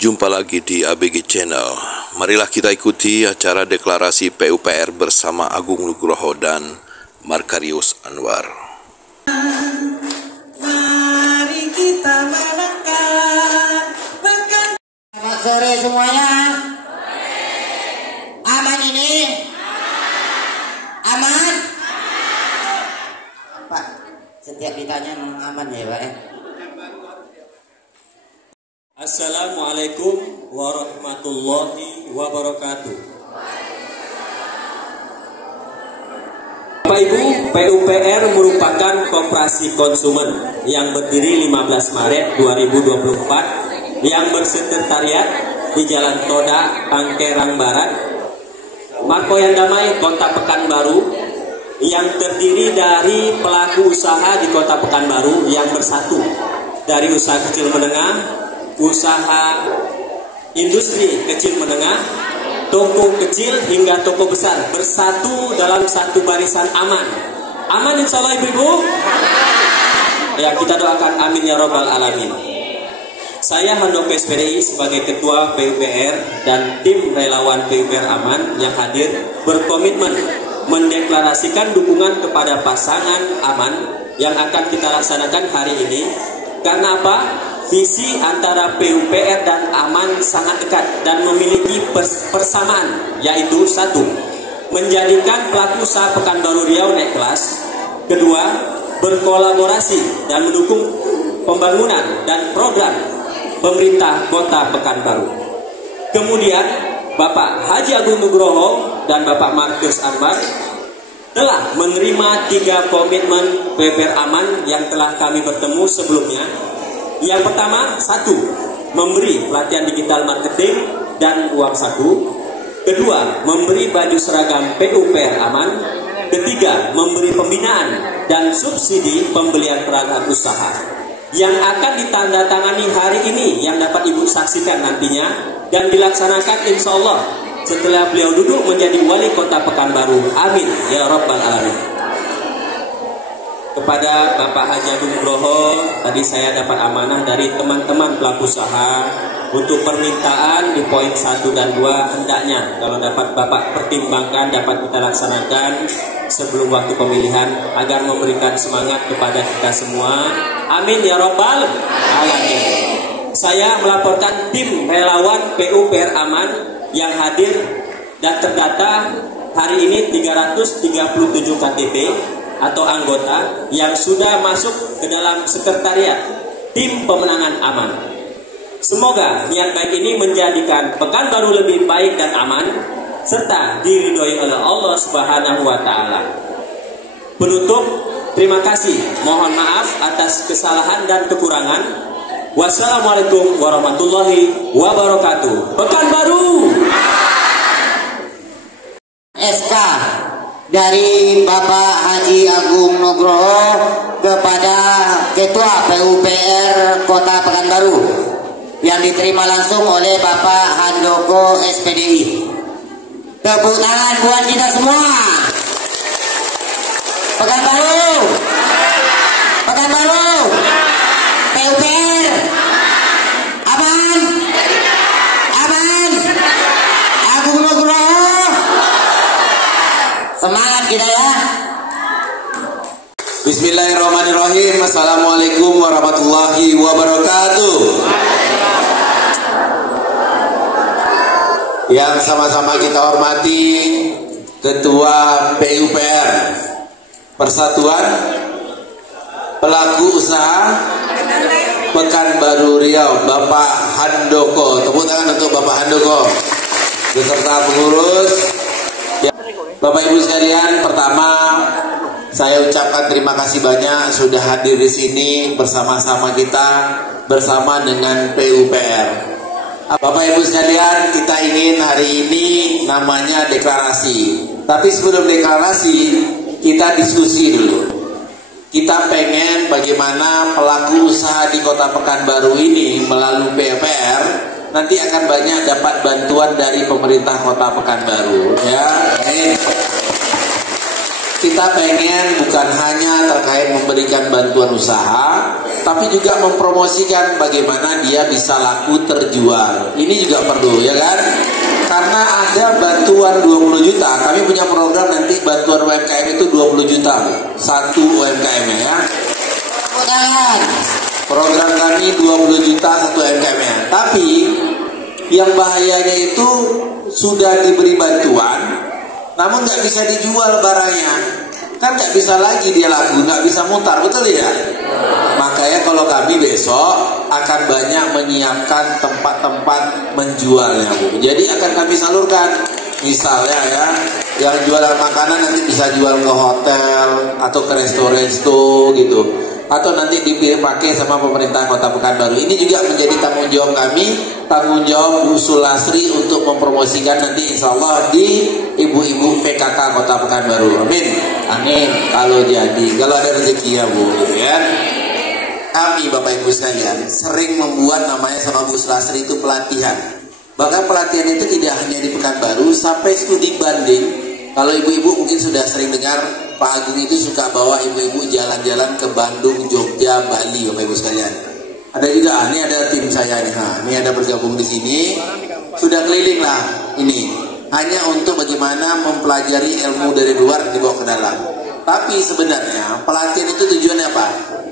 Jumpa lagi di ABG Channel. Marilah kita ikuti acara deklarasi PUPR bersama Agung Nugroho dan Markarius Anwar. Mari kita menangkan. Selamat sore semuanya. Aman ini? Aman? Pak, setiap ditanya memang aman ya Pak ya? Assalamualaikum warahmatullahi wabarakatuh. Bapak Ibu, PUPR merupakan koperasi konsumen yang berdiri 15 Maret 2024 yang bersekretariat di Jalan Toda, Tanggerang Barat, Markoyan Damai, Kota Pekanbaru, yang terdiri dari pelaku usaha di Kota Pekanbaru yang bersatu dari usaha kecil menengah, usaha industri kecil menengah, toko kecil hingga toko besar bersatu dalam satu barisan aman. Aman insya Allah Ibu-Ibu? Ya, kita doakan amin ya robbal alamin. Saya Handoko SPDI sebagai Ketua PUPR dan tim relawan PUPR Aman yang hadir berkomitmen mendeklarasikan dukungan kepada pasangan Aman yang akan kita laksanakan hari ini. Karena apa? Visi antara PUPR dan Aman sangat dekat dan memiliki persamaan, yaitu satu, menjadikan pelaku usaha Pekanbaru Riau naik kelas. Kedua, berkolaborasi dan mendukung pembangunan dan program pemerintah Kota Pekanbaru. Kemudian, Bapak Haji Agung Nugroho dan Bapak Markarius Anwar telah menerima 3 komitmen PUPR Aman yang telah kami bertemu sebelumnya. Yang pertama, 1, memberi pelatihan digital marketing dan uang saku. Kedua, memberi baju seragam PUPR Aman. Ketiga, memberi pembinaan dan subsidi pembelian perangkat usaha yang akan ditandatangani hari ini, yang dapat Ibu saksikan nantinya dan dilaksanakan insya Allah setelah beliau duduk menjadi wali kota Pekanbaru. Amin ya robbal alamin. Kepada Bapak Haji Agung Nugroho, tadi saya dapat amanah dari teman-teman pelaku usaha untuk permintaan di poin 1 dan 2 hendaknya kalau dapat Bapak pertimbangkan dapat kita laksanakan sebelum waktu pemilihan agar memberikan semangat kepada kita semua. Amin ya robbal alamin. Saya melaporkan tim relawan PUPR Aman yang hadir dan terdata hari ini 337 KTP atau anggota yang sudah masuk ke dalam sekretariat tim pemenangan Aman. Semoga niat baik ini menjadikan Pekanbaru lebih baik dan aman serta diridhoi oleh Allah Subhanahu wa taala. Penutup, terima kasih. Mohon maaf atas kesalahan dan kekurangan. Wassalamualaikum warahmatullahi wabarakatuh. Pekanbaru. SK dari Bapak Haji Agung Nugroho kepada Ketua PUPR Kota Pekanbaru yang diterima langsung oleh Bapak Handoko SPDI. Tepuk tangan buat kita semua. Pekanbaru, Pekanbaru, PUPR, aman, aman, Agung Nugroho. Semangat kita ya. Bismillahirrahmanirrahim. Assalamualaikum warahmatullahi wabarakatuh. Yang sama-sama kita hormati Ketua PUPR Persatuan Pelaku Usaha Pekanbaru Riau, Bapak Handoko. Tepuk tangan untuk Bapak Handoko beserta pengurus. Bapak Ibu sekalian, pertama saya ucapkan terima kasih banyak sudah hadir di sini bersama-sama kita bersama dengan PUPR. Bapak Ibu sekalian, kita ingin hari ini namanya deklarasi. Tapi sebelum deklarasi, kita diskusi dulu. Kita pengen bagaimana pelaku usaha di Kota Pekanbaru ini melalui PUPR nanti akan banyak dapat bantuan dari pemerintah Kota Pekanbaru, ya. kita pengen bukan hanya terkait memberikan bantuan usaha, tapi juga mempromosikan bagaimana dia bisa laku terjual. Ini juga perlu, ya kan? Karena ada bantuan 20 juta. Kami punya program nanti bantuan UMKM itu 20 juta. Satu UMKM ya. Program kami 20 juta satu UMKM ya. Tapi yang bahayanya itu sudah diberi bantuan, namun nggak bisa dijual barangnya, kan nggak bisa lagi dia laku, nggak bisa mutar, betul ya? Makanya kalau kami besok akan banyak menyiapkan tempat-tempat menjualnya, Bu. Jadi akan kami salurkan, misalnya ya, yang jualan makanan nanti bisa jual ke hotel atau ke resto-resto gitu, atau nanti dipakai sama pemerintah Kota Pekanbaru. Ini juga menjadi tanggung jawab kami, tanggung jawab Bu Sulastri untuk mempromosikan nanti insya Allah di ibu-ibu PKK Kota Pekanbaru. Amin. Amin. Kalau ada rezeki ya Bu, gitu ya. Kami Bapak Ibu sekalian sering membuat namanya sama Bu Sulastri itu pelatihan. Bahkan pelatihan itu tidak hanya di Pekanbaru, sampai studi banding. Kalau ibu-ibu mungkin sudah sering dengar, Pak Agung itu suka bawa ibu-ibu jalan-jalan ke Bandung, Jogja, Bali, Bapak Ibu sekalian. Ada juga, ini ada tim saya nih, ini ada bergabung di sini, sudah keliling lah ini, hanya untuk bagaimana mempelajari ilmu dari luar dibawa ke dalam. Tapi sebenarnya pelatihan itu tujuannya apa?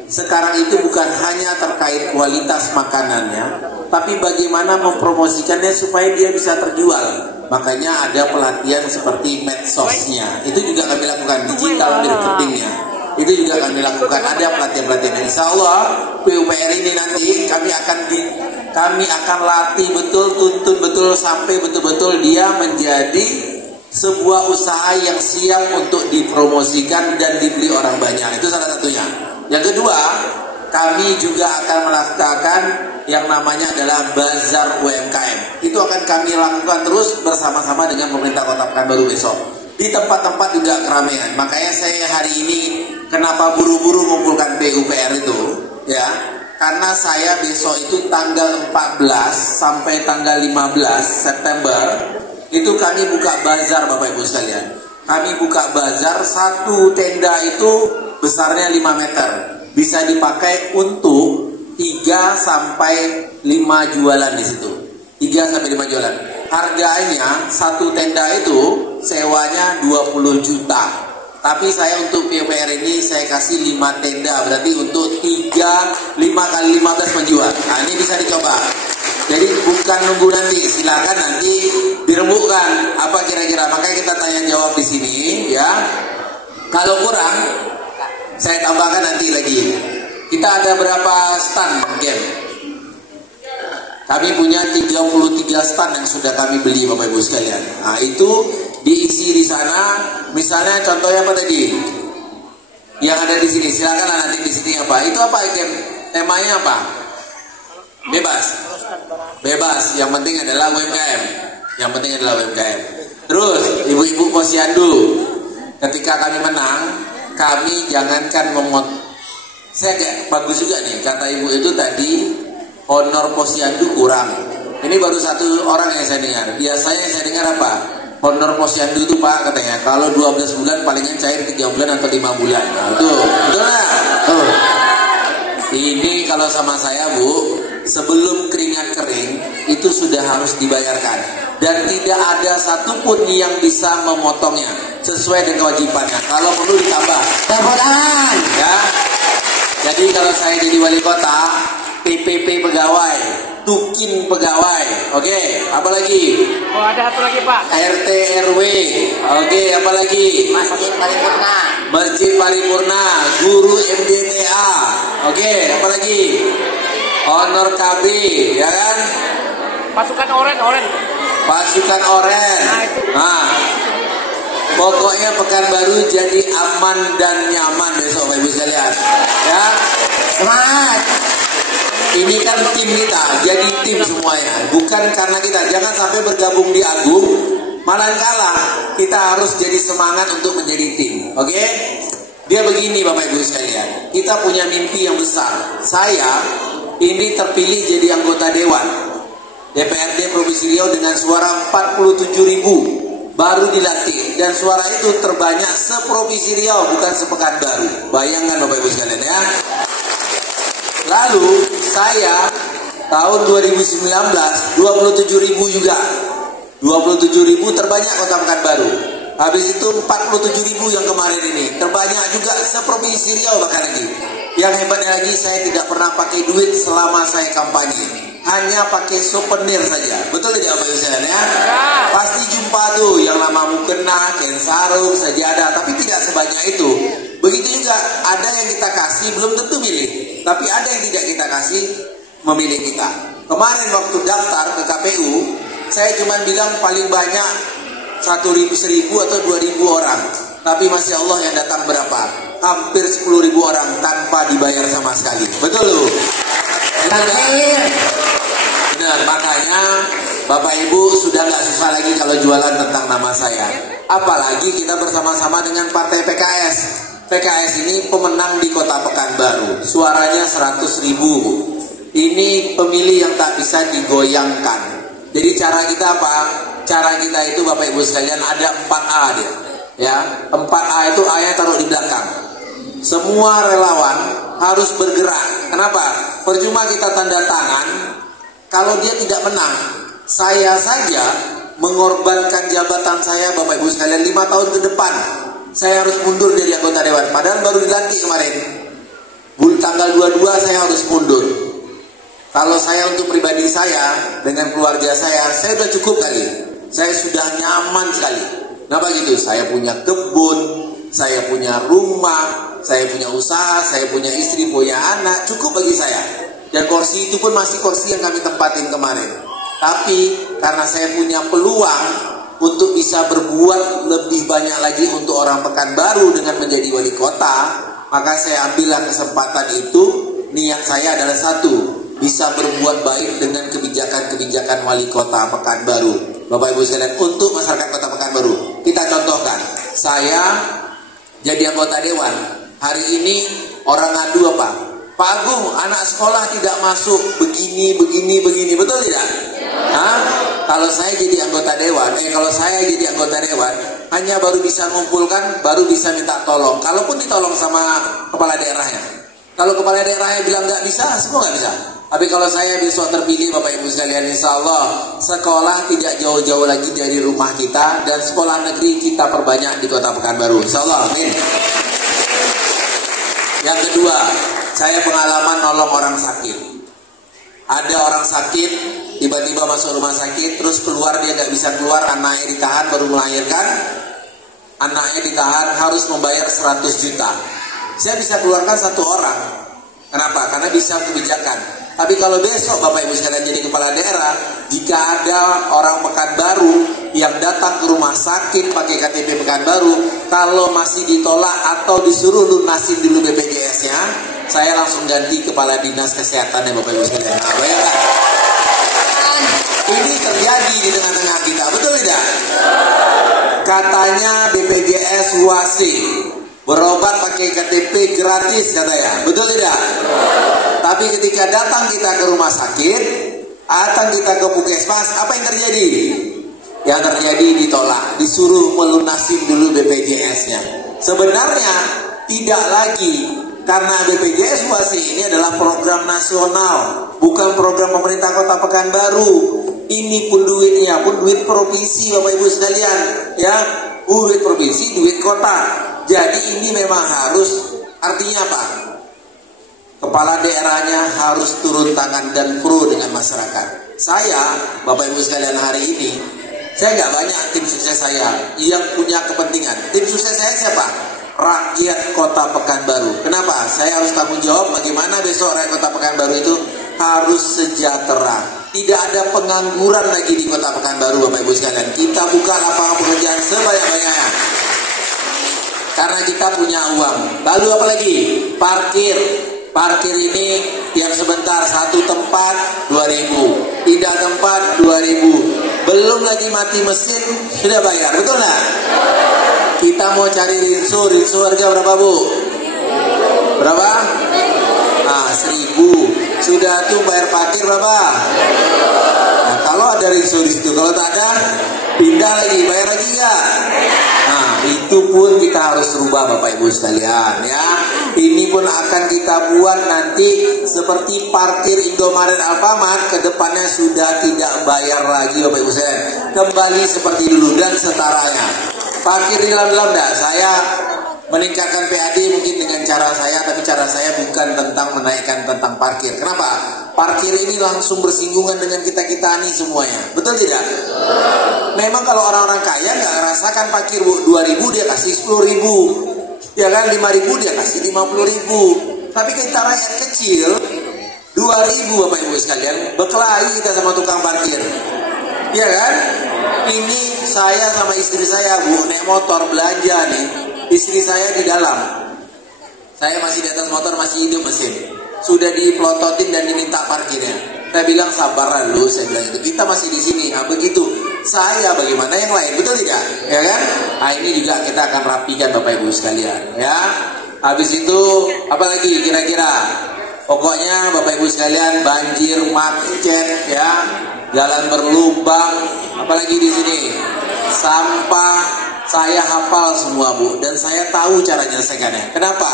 Sekarang itu bukan hanya terkait kualitas makanannya, tapi bagaimana mempromosikannya supaya dia bisa terjual. Makanya ada pelatihan seperti medsosnya, itu juga kami lakukan, digital marketingnya, itu juga kami lakukan. Ada pelatihan-pelatihan. Insya Allah PUPR ini nanti kami akan latih betul, tuntun betul sampai betul-betul dia menjadi sebuah usaha yang siap untuk dipromosikan dan dibeli orang banyak. Itu salah satunya. Yang kedua, kami juga akan melakukan yang namanya adalah bazar UMKM. Itu akan kami lakukan terus bersama-sama dengan pemerintah Kota Pekanbaru besok. Di tempat-tempat juga keramaian. Makanya saya hari ini kenapa buru-buru mengumpulkan PUPR itu, ya. Karena saya besok itu tanggal 14 sampai tanggal 15 September itu kami buka bazar Bapak Ibu sekalian. Kami buka bazar, satu tenda itu besarnya 5 meter. Bisa dipakai untuk 3 sampai 5 jualan di situ. 3 sampai 5 jualan. Harganya satu tenda itu sewanya 20 juta. Tapi saya untuk PUPR ini saya kasih 5 tenda, berarti untuk 5 kali 15 penjual. Nah, ini bisa dicoba. Jadi bukan nunggu nanti, silakan nanti dirembukkan apa kira-kira. Makanya kita tanya jawab di sini ya. Kalau kurang saya tambahkan nanti lagi. Kita ada berapa stand game? Kami punya 33 stand yang sudah kami beli Bapak Ibu sekalian. Nah, itu diisi di sana. Misalnya contohnya apa tadi? Yang ada di sini, silakanlah nanti di sini apa? Itu apa game? Temanya apa? Bebas. Bebas, yang penting adalah UMKM. Yang penting adalah UMKM. Terus, ibu-ibu posyandu. Ketika kami menang, kami jangankan saya kayak bagus juga nih, kata ibu itu tadi honor posyandu kurang. Ini baru satu orang yang saya dengar. Biasanya yang saya dengar apa? Honor posyandu itu Pak katanya kalau 12 bulan palingan cair 3 bulan atau 5 bulan. Nah, betul lah. Ini kalau sama saya Bu, sebelum keringat kering itu sudah harus dibayarkan dan tidak ada satupun yang bisa memotongnya sesuai dengan kewajibannya. Kalau perlu ditambah. Ya. Jadi kalau saya jadi wali kota, PPP pegawai, tukin pegawai, oke, apa lagi? Oh, ada satu lagi Pak. RT RW, oke, apa lagi? Masjid paripurna. Masjid paripurna, guru MDTA, oke, apa lagi? Honor KB, ya kan? Pasukan oren. Pasukan oren. Nah, pokoknya Pekanbaru jadi aman dan nyaman besok Bapak Ibu sekalian. Ya, Semangat. ini kan tim kita, jadi tim semuanya. Bukan karena kita, jangan sampai bergabung di Agung, malah kalah. Kita harus jadi semangat untuk menjadi tim. Oke? Dia begini Bapak Ibu sekalian. Kita punya mimpi yang besar. Saya ini terpilih jadi anggota Dewan DPRD Provinsi Riau dengan suara 47.000. baru dilantik, dan suara itu terbanyak seprovinsi Riau, bukan sepekanbaru. Bayangkan Bapak Ibu sekalian ya. Lalu saya tahun 2019 27.000 juga, 27.000 terbanyak Kota Pekanbaru. Habis itu 47.000 yang kemarin ini terbanyak juga seprovinsi Riau. Bahkan lagi yang hebatnya lagi, saya tidak pernah pakai duit selama saya kampanye, hanya pakai souvenir saja. Betul tidak Bapak Ibu sekalian ya? Pasti jumpa tuh yang nama mukena, kain sarung, sajadah, tapi tidak sebanyak itu. Begitu juga ada yang kita kasih belum tentu milih, tapi ada yang tidak kita kasih memilih kita. Kemarin waktu daftar ke KPU, saya cuma bilang paling banyak 1.000 atau 2.000 orang, tapi Masya Allah yang datang berapa? Hampir 10.000 orang tanpa dibayar sama sekali. Betul loh. Benar, makanya Bapak Ibu sudah nggak susah lagi kalau jualan tentang nama saya. Apalagi kita bersama-sama dengan partai PKS. PKS ini pemenang di Kota Pekanbaru, suaranya 100.000. Ini pemilih yang tak bisa digoyangkan. Jadi cara kita apa? Cara kita itu Bapak Ibu sekalian ada 4A dia. Ya, 4A itu A-nya taruh di belakang. Semua relawan harus bergerak. Kenapa? Percuma kita tanda tangan kalau dia tidak menang. Saya saja mengorbankan jabatan saya Bapak Ibu sekalian 5 tahun ke depan. Saya harus mundur dari anggota dewan. Padahal baru dilantik kemarin. Tanggal 22 saya harus mundur. Kalau saya untuk pribadi saya dengan keluarga saya sudah cukup kali. Saya sudah nyaman sekali. Kenapa gitu? Saya punya kebun, saya punya rumah, saya punya usaha, saya punya istri, punya anak, cukup bagi saya. Dan kursi itu pun masih kursi yang kami tempatin kemarin. Tapi karena saya punya peluang untuk bisa berbuat lebih banyak lagi untuk orang Pekanbaru dengan menjadi wali kota, maka saya ambillah kesempatan itu. Niat saya adalah satu, bisa berbuat baik dengan kebijakan-kebijakan wali kota Pekanbaru. Bapak Ibu sekalian, untuk masyarakat Kota Pekanbaru, kita contohkan. Saya jadi anggota dewan. Hari ini orang ngadu apa? Pak Agung, anak sekolah tidak masuk begini. Betul tidak? Hah? Kalau saya jadi anggota dewan, hanya baru bisa mengumpulkan, baru bisa minta tolong. Kalaupun ditolong sama kepala daerahnya. Kalau kepala daerahnya bilang nggak bisa, semua nggak bisa. Tapi kalau saya besok terpilih Bapak Ibu sekalian, insya Allah sekolah tidak jauh-jauh lagi dari rumah kita, dan sekolah negeri kita perbanyak di Kota Pekanbaru, insya Allah, amin. Yang kedua, saya pengalaman nolong orang sakit. Ada orang sakit, tiba-tiba masuk rumah sakit, terus keluar dia nggak bisa keluar, anaknya ditahan baru melahirkan, anaknya ditahan harus membayar 100 juta. Saya bisa keluarkan 1 orang. Kenapa? Karena bisa kebijakan. Tapi kalau besok Bapak Ibu sekalian jadi kepala daerah, jika ada orang Pekanbaru yang datang ke rumah sakit pakai KTP Pekanbaru, kalau masih ditolak atau disuruh lunasin dulu BPJS-nya, saya langsung ganti kepala dinas kesehatan ya Bapak Ibu sekalian. Nah, bayangkan. Ini terjadi di tengah-tengah kita, betul tidak? Katanya BPJS wasi, berobat pakai KTP gratis katanya, betul tidak? Tapi ketika datang kita ke rumah sakit, datang kita ke puskesmas, apa yang terjadi? Yang terjadi ditolak, disuruh melunasin dulu BPJS-nya. Sebenarnya tidak lagi, karena BPJS wasi ini adalah program nasional, bukan program pemerintah Kota Pekanbaru. Ini pun duitnya pun duit provinsi Bapak Ibu sekalian, ya, duit provinsi, duit kota. Jadi ini memang harus, artinya apa? Kepala daerahnya harus turun tangan dan pro dengan masyarakat. Saya, Bapak Ibu sekalian, hari ini saya nggak banyak tim sukses saya yang punya kepentingan. Tim sukses saya siapa? Rakyat Kota Pekanbaru. Kenapa? Saya harus tanggung jawab bagaimana besok rakyat Kota Pekanbaru itu harus sejahtera. Tidak ada pengangguran lagi di Kota Pekanbaru, Bapak Ibu sekalian. Kita buka lapangan pekerjaan sebanyak-banyaknya. Karena kita punya uang. Lalu apa lagi? Parkir. Parkir ini yang sebentar, satu tempat 2.000, pindah tempat 2.000, belum lagi mati mesin sudah bayar, betul nggak? Kita mau cari rinso harga berapa Bu? Berapa? Nah 1.000. Sudah tuh bayar parkir berapa? Nah kalau ada rinso di situ, kalau tak ada Pindah lagi, bayar lagi nggak? Nah, itu pun kita harus rubah Bapak Ibu sekalian ya. Ini pun akan kita buat nanti seperti parkir Indomaret Alfamart, kedepannya sudah tidak bayar lagi Bapak Ibu sekalian. Kembali seperti dulu dan setaranya. Parkir di dalam-dalam dah. Saya meningkatkan PAD mungkin dengan cara saya, tapi cara saya bukan tentang menaikkan tentang parkir. Kenapa? Parkir ini langsung bersinggungan dengan kita-kita nih semuanya. Betul tidak? Memang kalau orang-orang kaya nggak rasakan parkir, 2.000 dia kasih 10.000, ya kan, 5.000 dia kasih 50.000. Tapi kita rakyat kecil 2.000 Bapak Ibu sekalian, berkelahi kita sama tukang parkir, ya kan? Ini saya sama istri saya Bu naik motor belanja nih, istri saya di dalam, saya masih di atas motor, masih hidup mesin, sudah dipelototin dan diminta parkirnya. Saya bilang sabar dulu, saya bilang itu, kita masih di sini. Nah begitu saya, bagaimana yang lain, betul tidak? Ya kan? Nah ini juga kita akan rapikan Bapak Ibu sekalian ya. Habis itu apalagi kira-kira? Pokoknya Bapak Ibu sekalian, banjir, macet ya, jalan berlubang, apalagi di sini sampah. Saya hafal semua Bu, dan saya tahu cara menyelesaikannya. Kenapa?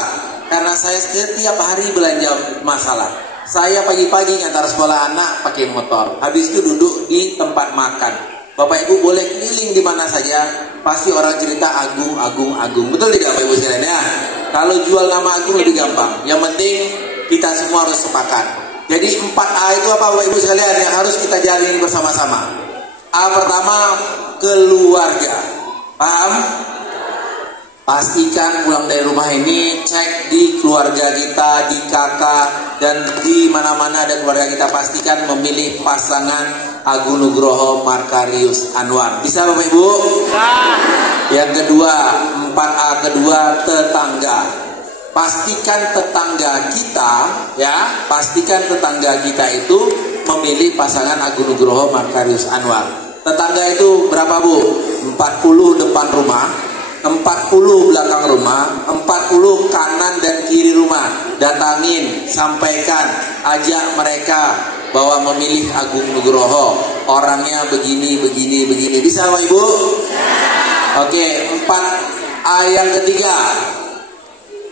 Karena saya setiap hari belanja masalah. Saya pagi-pagi ngantar sekolah anak pakai motor, habis itu duduk di tempat makan. Bapak Ibu boleh keliling di mana saja, pasti orang cerita Agung, Agung, Agung. Betul tidak Bapak Ibu sekalian ya? Kalau jual nama Agung lebih gampang. Yang penting kita semua harus sepakat. Jadi 4A itu apa Bapak Ibu sekalian yang harus kita jalin bersama-sama? A pertama, keluarga. Paham? Pastikan pulang dari rumah ini cek di keluarga kita, di kakak, dan di mana-mana ada keluarga kita, pastikan memilih pasangan Agung Nugroho Markarius Anwar. Bisa Bapak Ibu? Bisa. Yang kedua, 4A kedua, tetangga. Pastikan tetangga kita ya, pastikan tetangga kita itu memilih pasangan Agung Nugroho Markarius Anwar. Tetangga itu berapa Bu? 40 depan rumah, 40 belakang rumah, 40 kanan dan kiri rumah. Datangin, sampaikan, ajak mereka bahwa memilih Agung Nugroho, orangnya begini, begini, begini. Bisa Bapak Ibu? Oke, 4A yang ketiga,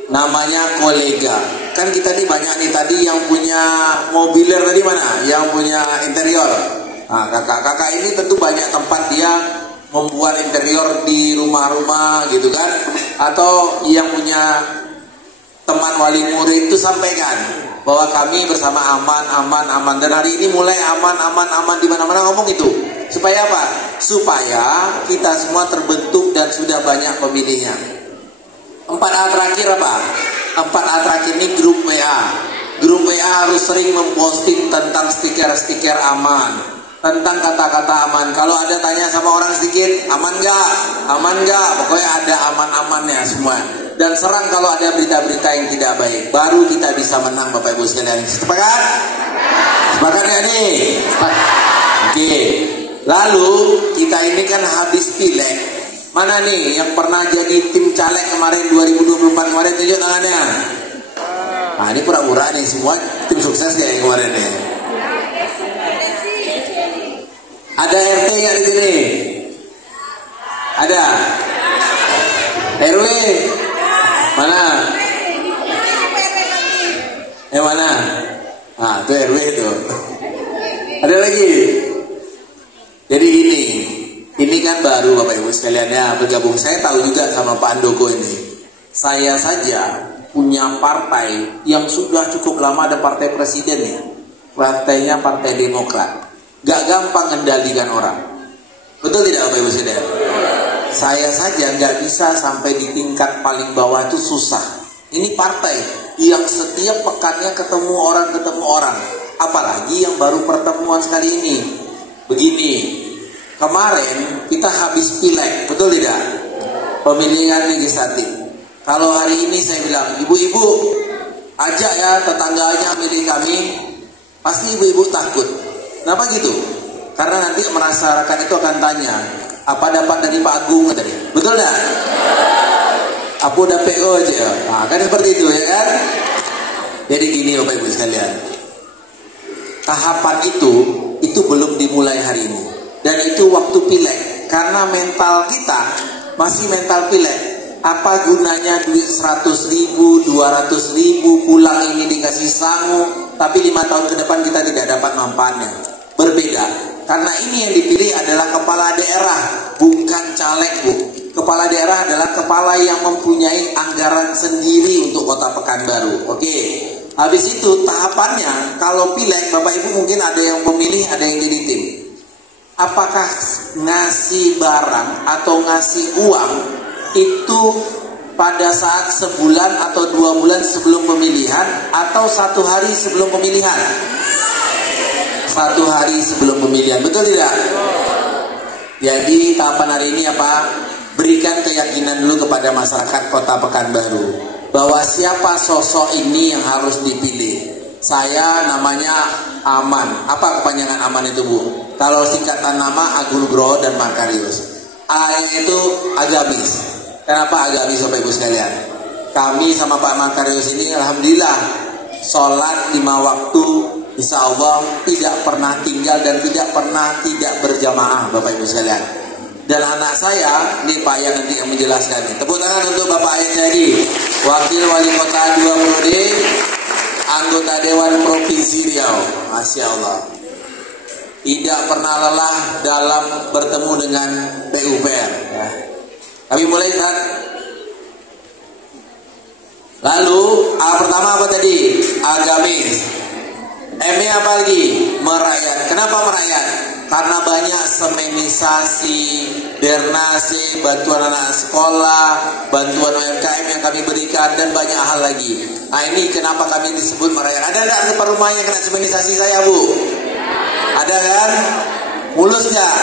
namanya kolega. Kan kita nih banyak nih tadi yang punya mobiler tadi mana? Yang punya interior. Nah, kakak-kakak ini tentu banyak tempat dia membuat interior di rumah-rumah gitu kan, atau yang punya teman wali murid itu sampaikan bahwa kami bersama aman, dan hari ini mulai aman di mana-mana, ngomong itu supaya apa? Supaya kita semua terbentuk dan sudah banyak pemilihnya. 4A terakhir apa? 4A terakhir ini grup WA. Grup WA harus sering memposting tentang stiker-stiker aman, tentang kata-kata aman. Kalau ada tanya sama orang sedikit, aman nggak, pokoknya ada aman-amannya semua. Dan serang kalau ada berita-berita yang tidak baik, baru kita bisa menang Bapak Ibu sekalian. Sepakat? Sepakat ya nih? Oke. Lalu kita ini kan habis pileg. Mana nih yang pernah jadi tim caleg kemarin 2024 kemarin, tunjuk tangannya. Nah ini pura-pura nih, semua tim sukses ya yang kemarin nih. Ada RT nggak di sini? Ada? RW? Mana? Mana? Ah, itu RW itu. Ada lagi? Jadi ini kan baru Bapak Ibu sekalian ya bergabung. Saya tahu juga sama Pak Andoko ini. Saya saja punya partai yang sudah cukup lama, ada partai presiden nih. Partainya Partai Demokrat. Gak gampang mengendalikan orang. Betul tidak Bapak Ibu sekalian? Saya saja gak bisa sampai di tingkat paling bawah, itu susah. Ini partai yang setiap pekannya ketemu orang. Apalagi yang baru pertemuan sekali ini. Begini, kemarin kita habis pileg, betul tidak? Pemilihan legislatif. Kalau hari ini saya bilang, ibu-ibu ajak ya tetangganya milih kami, pasti ibu-ibu takut. Kenapa gitu? Karena nanti masyarakat itu akan tanya, apa dapat dari Pak Agung tadi? Betul enggak? Apa udah PO aja? Nah, kan seperti itu ya kan? Jadi gini Bapak Ibu sekalian, tahapan itu belum dimulai hari ini, dan itu waktu pileg. karena mental kita masih mental pilek. Apa gunanya duit 100.000, 200.000 pulang ini dikasih sangu, tapi 5 tahun ke depan kita tidak dapat manfaatnya. Berbeda, karena ini yang dipilih adalah kepala daerah, bukan caleg, Bu. Kepala daerah adalah kepala yang mempunyai anggaran sendiri untuk Kota Pekanbaru. Oke. Habis itu tahapannya, kalau pileg, Bapak Ibu mungkin ada yang pemilih, ada yang jadi tim. Apakah ngasih barang atau ngasih uang itu pada saat sebulan atau 2 bulan sebelum pemilihan, atau 1 hari sebelum pemilihan? 1 hari sebelum pemilihan, betul tidak? Jadi tahapan hari ini apa? Berikan keyakinan dulu kepada masyarakat Kota Pekanbaru bahwa siapa sosok ini yang harus dipilih. Saya namanya Aman. Apa kepanjangan Aman itu, Bu? Kalau singkatan nama Agung Nugroho dan Makarius. A itu agamis. Kenapa agamis, Bapak Ibu sekalian? Kami sama Pak Makarius ini alhamdulillah sholat 5 waktu insya Allah tidak pernah tinggal dan tidak pernah tidak berjamaah, Bapak Ibu sekalian. Dan anak saya, ini Pak yang nanti yang menjelaskan. Tepuk tangan untuk Bapak Ayat Jadi, Wakil Wali Kota 2 Periode, anggota Dewan Provinsi Riau. Masya Allah, tidak pernah lelah dalam bertemu dengan PUPR ya. Kami mulai Ustaz. Lalu pertama apa tadi? Agamis. M-nya apa lagi? Merakyat. Kenapa merakyat? Karena banyak semenisasi, dernasi, bantuan anak sekolah, bantuan UMKM yang kami berikan, dan banyak hal lagi. Nah, ini kenapa kami disebut merakyat. Ada enggak kepala rumah yang kena semenisasi saya, Bu? Ada kan? Mulus nggak?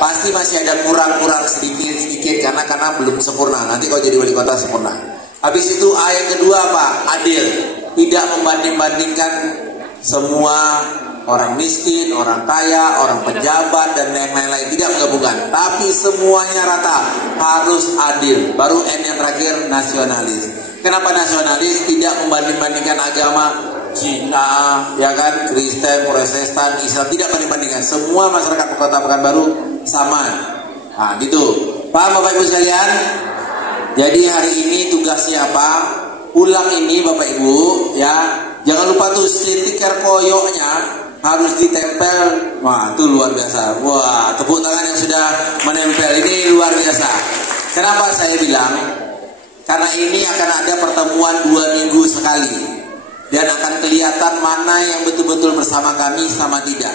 Pasti masih ada kurang-kurang sedikit karena belum sempurna. Nanti kalau jadi wali kota sempurna. Habis itu yang kedua apa? Adil. Tidak membanding-bandingkan semua orang miskin, orang kaya, orang pejabat dan lain-lain. Tidak menggabungkan. Tapi semuanya rata. Harus adil. Baru N yang terakhir, nasionalis. Kenapa nasionalis? Tidak membanding-bandingkan agama. Cina, ya kan, Kristen, Protestan, Islam, tidak banding-bandingkan. Semua masyarakat Kota Pekanbaru sama. Nah, gitu. Paham Bapak Ibu sekalian? Jadi hari ini tugasnya apa? Pulang ini Bapak Ibu, ya. Jangan lupa tuh stiker koyoknya harus ditempel. Wah, itu luar biasa. Wah, tepuk tangan yang sudah menempel ini luar biasa. Kenapa saya bilang? Karena ini akan ada pertemuan 2 minggu sekali. Dan akan kelihatan mana yang betul-betul bersama kami sama tidak.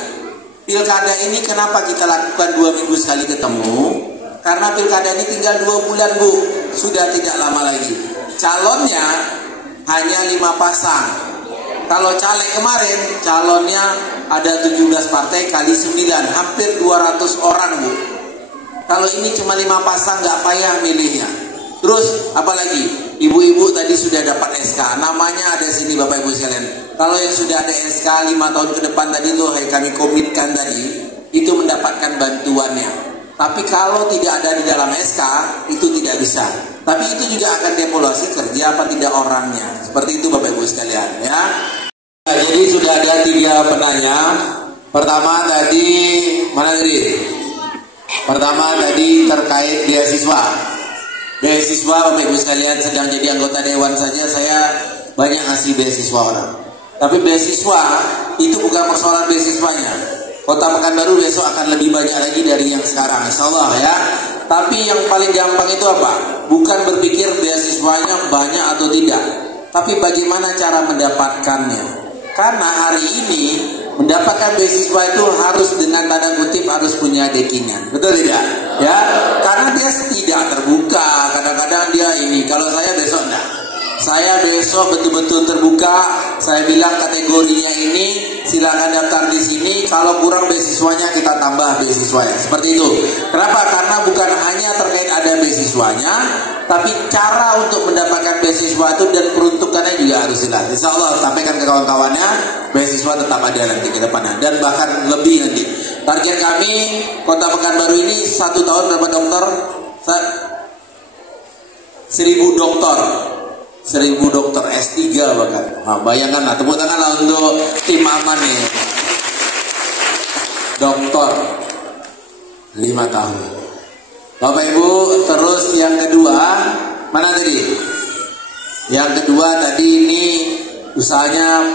Pilkada ini kenapa kita lakukan 2 minggu sekali ketemu? Karena pilkada ini tinggal 2 bulan, Bu. Sudah tidak lama lagi. Calonnya hanya 5 pasang. Kalau caleg kemarin calonnya ada 17 partai kali 9, hampir 200 orang, Bu. Kalau ini cuma 5 pasang, nggak payah milihnya. Terus apalagi? Ibu-ibu tadi sudah dapat SK, namanya ada sini Bapak Ibu sekalian. Kalau yang sudah ada SK 5 tahun ke depan tadi tuh kami komitkan tadi, itu mendapatkan bantuannya. Tapi kalau tidak ada di dalam SK, itu tidak bisa. Tapi itu juga akan devaluasi kerja apa tidak orangnya. Seperti itu Bapak Ibu sekalian ya. Nah, jadi sudah ada 3 penanya. Pertama tadi mana tadi? Pertama tadi terkait beasiswa. Beasiswa Bapak Ibu sekalian, sedang jadi anggota dewan saja saya banyak ngasih beasiswa orang. Tapi beasiswa itu bukan persoalan beasiswanya. Kota Pekanbaru besok akan lebih banyak lagi dari yang sekarang, insya Allah ya. Tapi yang paling gampang itu apa? Bukan berpikir beasiswanya banyak atau tidak, tapi bagaimana cara mendapatkannya. Karena hari ini mendapatkan beasiswa itu harus dengan tanda kutip harus punya dekingan, betul tidak? Ya, karena dia tidak terbuka. Kadang-kadang dia ini. Kalau saya besok enggak. Saya besok betul-betul terbuka. Saya bilang kategorinya ini silakan daftar di sini. Kalau kurang beasiswanya kita tambah beasiswanya. Seperti itu. Kenapa? Karena bukan hanya terkait ada beasiswanya, tapi cara untuk mendapatkan beasiswa itu dan peruntukannya juga harus jelas. Insya Allah sampaikan ke kawan-kawannya, beasiswa tetap ada nanti ke depannya dan bahkan lebih nanti. Target kami Kota Pekanbaru ini 1 tahun berapa dokter? 1.000 dokter. 1.000 dokter S3 bahkan. Nah, bayangkanlah, tepuk tanganlah untuk tim Aman nih. Dokter. 5 tahun. Bapak Ibu, terus yang kedua, mana tadi? Yang kedua tadi ini usahanya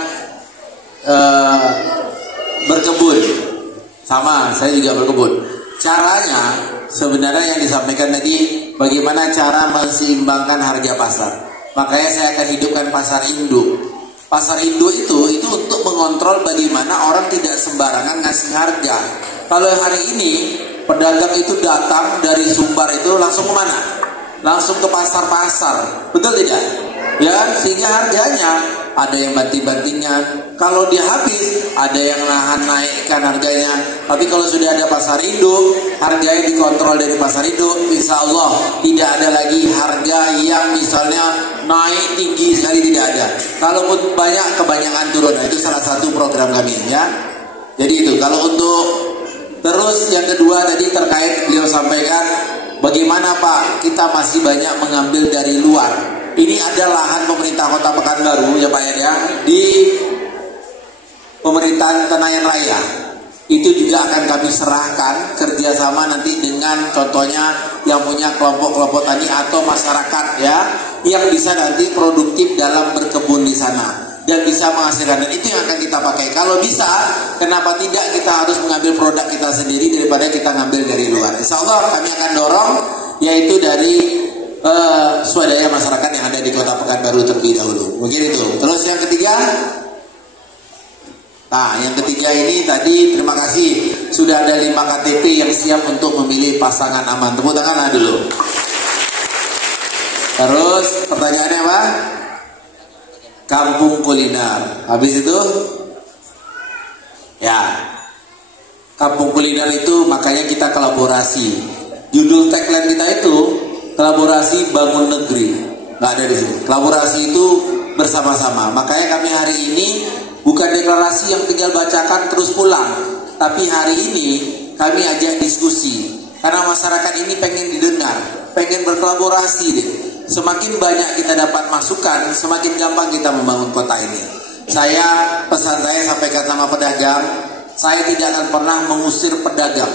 berkebun. Sama, saya juga berkebun. Caranya sebenarnya yang disampaikan tadi, bagaimana cara menseimbangkan harga pasar. Makanya saya akan hidupkan pasar induk. Pasar induk itu untuk mengontrol bagaimana orang tidak sembarangan ngasih harga. Kalau hari ini pedagang itu datang dari Sumbar itu langsung kemana? Langsung ke pasar-pasar, betul tidak? Ya, sehingga harganya ada yang banting-bantingan. Kalau dia habis, ada yang naikkan harganya. Tapi kalau sudah ada pasar induk, harganya dikontrol dari pasar induk, insya Allah tidak ada lagi harga yang misalnya naik tinggi sekali, tidak ada. Kalaupun kebanyakan turun. Nah, itu salah satu program kami ya. Jadi itu. Kalau untuk terus yang kedua tadi terkait beliau sampaikan, bagaimana Pak kita masih banyak mengambil dari luar. Ini ada lahan pemerintah Kota Pekanbaru ya Pak ya, di pemerintahan Tenayan Raya. Itu juga akan kami serahkan kerjasama nanti dengan contohnya yang punya kelompok-kelompok tani atau masyarakat ya, yang bisa nanti produktif dalam berkebun di sana dan bisa menghasilkan, dan itu yang akan kita pakai. Kalau bisa, kenapa tidak kita harus mengambil produk kita sendiri daripada kita ngambil dari luar. Insya Allah kami akan dorong yaitu dari swadaya masyarakat yang ada di Kota Pekanbaru terlebih dahulu. Mungkin itu. Terus yang ketiga, yang ketiga ini tadi terima kasih sudah ada 5 KTP yang siap untuk memilih pasangan aman. Tepuk tangan dulu. Terus pertanyaannya apa? Kampung kuliner. Habis itu ya, kampung kuliner itu makanya kita kolaborasi. Judul tagline kita itu kolaborasi bangun negeri, nggak ada di sini. Kolaborasi itu bersama-sama. Makanya kami hari ini bukan deklarasi yang tinggal bacakan terus pulang, tapi hari ini kami ajak diskusi. Karena masyarakat ini pengen didengar, pengen berkolaborasi deh. Semakin banyak kita dapat masukan, semakin gampang kita membangun kota ini. Pesan saya sampaikan sama pedagang, saya tidak akan pernah mengusir pedagang,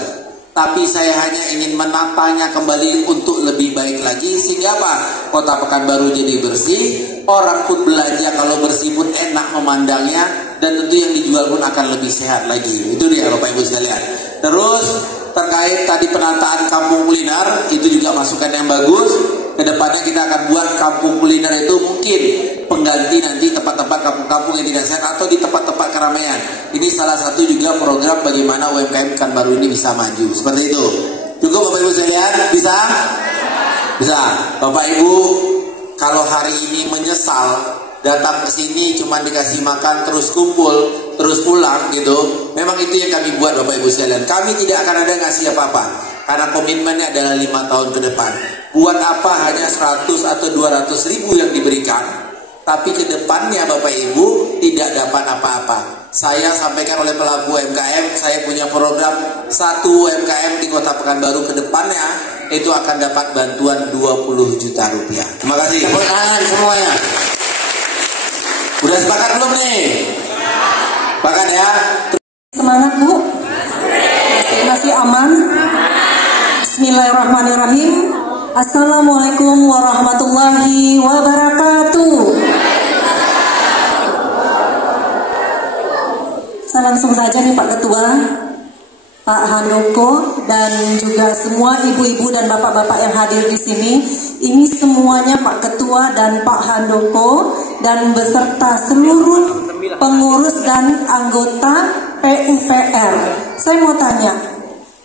tapi saya hanya ingin menatanya kembali untuk lebih baik lagi. Sehingga apa? Kota Pekanbaru jadi bersih, orang pun belanja kalau bersih pun enak memandangnya, dan tentu yang dijual pun akan lebih sehat lagi. Itu dia Bapak Ibu sekalian. Terus terkait tadi penataan kampung kuliner, itu juga masukan yang bagus. Kedepannya kita akan buat kampung kuliner itu mungkin pengganti nanti tempat-tempat kampung-kampung yang tidak sehat atau di tempat-tempat keramaian. Ini salah satu juga program bagaimana UMKM Pekanbaru ini bisa maju. Seperti itu. Cukup Bapak Ibu sekalian? Bisa? Bisa. Bapak Ibu kalau hari ini menyesal datang ke sini cuma dikasih makan terus kumpul terus pulang gitu, memang itu yang kami buat Bapak Ibu sekalian. Kami tidak akan ada ngasih apa-apa karena komitmennya adalah 5 tahun ke depan. Buat apa hanya 100 atau 200 ribu yang diberikan, tapi ke depannya Bapak Ibu tidak dapat apa-apa. Saya sampaikan oleh pelaku UMKM, saya punya program 1 UMKM di Kota Pekanbaru ke depannya itu akan dapat bantuan 20 juta rupiah. Terima kasih. Tepuk tangan semuanya. Udah sepakat belum nih? Sepakat ya? Semangat Bu. Masih aman. Bismillahirrahmanirrahim. Assalamualaikum warahmatullahi wabarakatuh. Saya langsung saja nih Pak Ketua, Pak Handoko, dan juga semua ibu-ibu dan bapak-bapak yang hadir di sini. Ini semuanya Pak Ketua dan Pak Handoko dan beserta seluruh pengurus dan anggota PUPR. Saya mau tanya,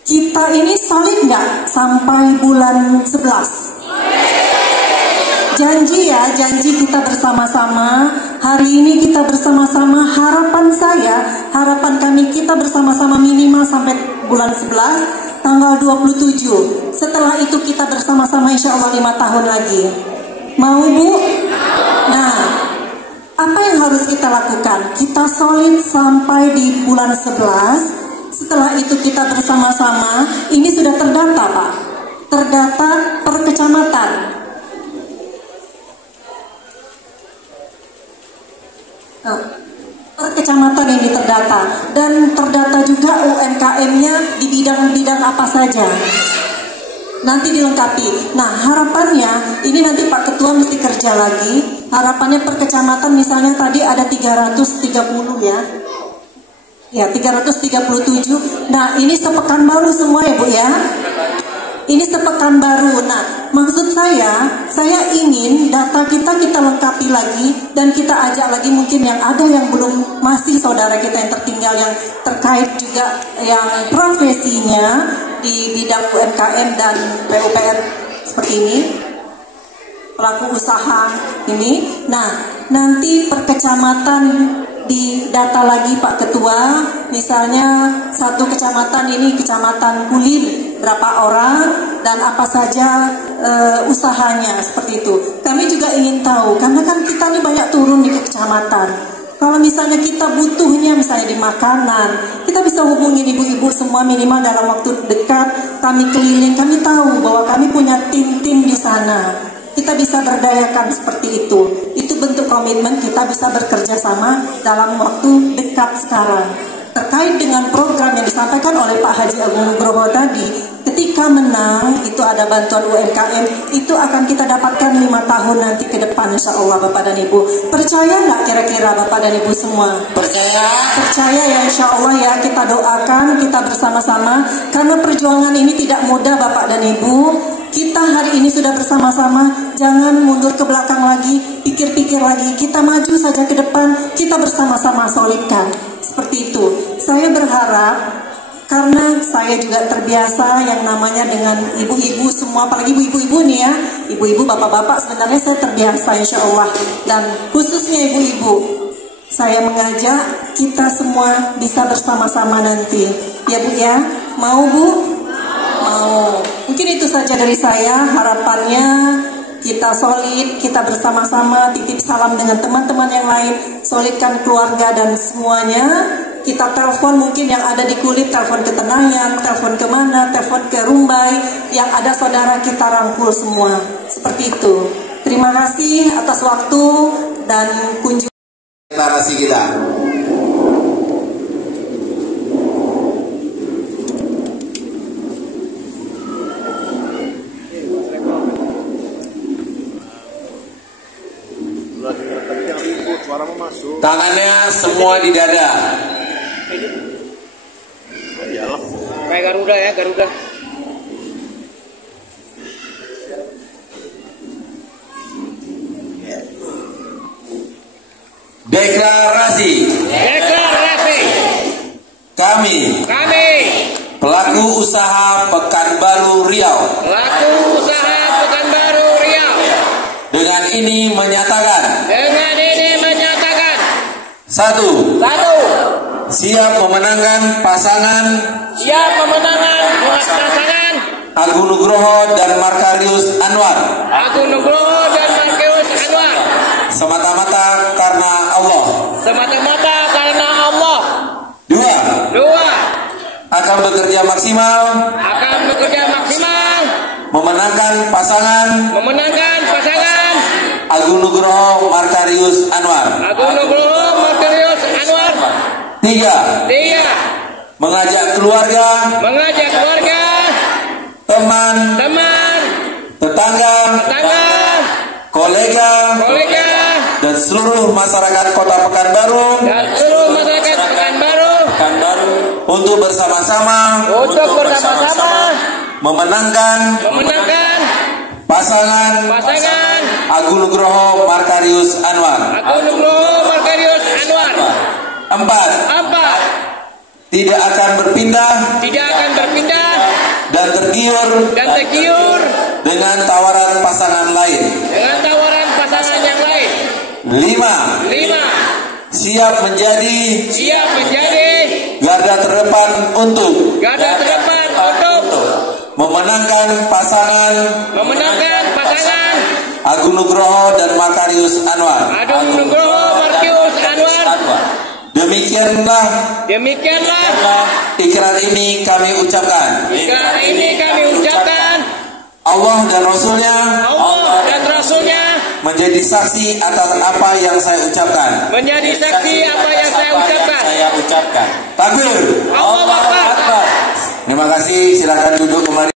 kita ini solid nggak sampai bulan 11? Janji ya, janji kita bersama-sama. Hari ini kita bersama-sama. Harapan kami kita bersama-sama minimal sampai bulan 11, tanggal 27. Setelah itu kita bersama-sama insya Allah 5 tahun lagi. Mau Bu? Nah, apa yang harus kita lakukan? Kita solid sampai di bulan 11. Setelah itu kita bersama-sama. Ini sudah terdata Pak. Terdata per kecamatan. Per kecamatan ini terdata, dan terdata juga UMKM-nya di bidang-bidang apa saja. Nanti dilengkapi. Nah, harapannya ini nanti Pak Ketua mesti kerja lagi. Harapannya per kecamatan misalnya tadi ada 330 ya. Ya, 337. Nah, ini sepekan baru semua ya, Bu ya. Ini sepekan baru. Nah, maksud saya ingin data kita lengkapi lagi dan kita ajak lagi mungkin yang ada yang belum, masih saudara kita yang tertinggal yang terkait juga yang profesinya di bidang UMKM dan PUPR seperti ini, pelaku usaha ini. Nah, nanti per kecamatan di data lagi Pak Ketua, misalnya satu kecamatan ini kecamatan Kulit berapa orang dan apa saja usahanya seperti itu. Kami juga ingin tahu karena kan kita ini banyak turun di kecamatan. Kalau misalnya kita butuhnya misalnya di makanan, kita bisa hubungi ibu-ibu semua minimal dalam waktu dekat. Kami keliling, kami tahu bahwa kami punya tim-tim di sana. Kita bisa berdayakan seperti itu. Itu bentuk komitmen kita bisa bekerja sama dalam waktu dekat sekarang. Terkait dengan program yang disampaikan oleh Pak Haji Agung Nugroho tadi, ketika menang itu ada bantuan UMKM, itu akan kita dapatkan 5 tahun nanti ke depan insya Allah Bapak dan Ibu. Percaya nggak kira-kira Bapak dan Ibu semua? Percaya? Percaya ya insya Allah ya, kita doakan, kita bersama-sama. Karena perjuangan ini tidak mudah Bapak dan Ibu. Kita hari ini sudah bersama-sama, jangan mundur ke belakang lagi, pikir-pikir lagi, kita maju saja ke depan, kita bersama-sama solidkan. Seperti itu. Saya berharap, karena saya juga terbiasa yang namanya dengan ibu-ibu semua, apalagi ibu-ibu nih ya, ibu-ibu, bapak-bapak, sebenarnya saya terbiasa insya Allah. Dan khususnya ibu-ibu, saya mengajak kita semua bisa bersama-sama nanti. Ya Bu ya, mau Bu? Mau. Mungkin itu saja dari saya, harapannya kita solid, kita bersama-sama, titip salam dengan teman-teman yang lain, solidkan keluarga dan semuanya. Kita telepon mungkin yang ada di Kulit, telepon ke Tenayan, telepon ke mana, telepon ke Rumbai, yang ada saudara kita rangkul semua. Seperti itu. Terima kasih atas waktu dan kunjungan. Deklarasi kita. Tangannya semua di dada. Kayak Garuda ya, Garuda. Deklarasi. Deklarasi. Kami pelaku usaha Pekanbaru Riau, dengan ini menyatakan satu, siap memenangkan pasangan Agung Nugroho dan Markarius Anwar semata-mata karena Allah. Dua, akan bekerja maksimal memenangkan pasangan Agung Nugroho Markarius Anwar. Tiga, mengajak keluarga, teman, tetangga, kolega, dan seluruh masyarakat Kota Pekanbaru untuk bersama-sama memenangkan pasangan Agung Nugroho Markarius Anwar. Empat, tidak akan berpindah dan tergiur dengan tawaran pasangan lain. Lima, siap menjadi garda terdepan untuk memenangkan pasangan Agung Nugroho dan Markarius Anwar. Demikianlah ikrar ini kami ucapkan. Allah dan Rasulnya menjadi saksi atas apa yang saya ucapkan. Takbir. Allahu Akbar. Terima kasih, silakan duduk kembali.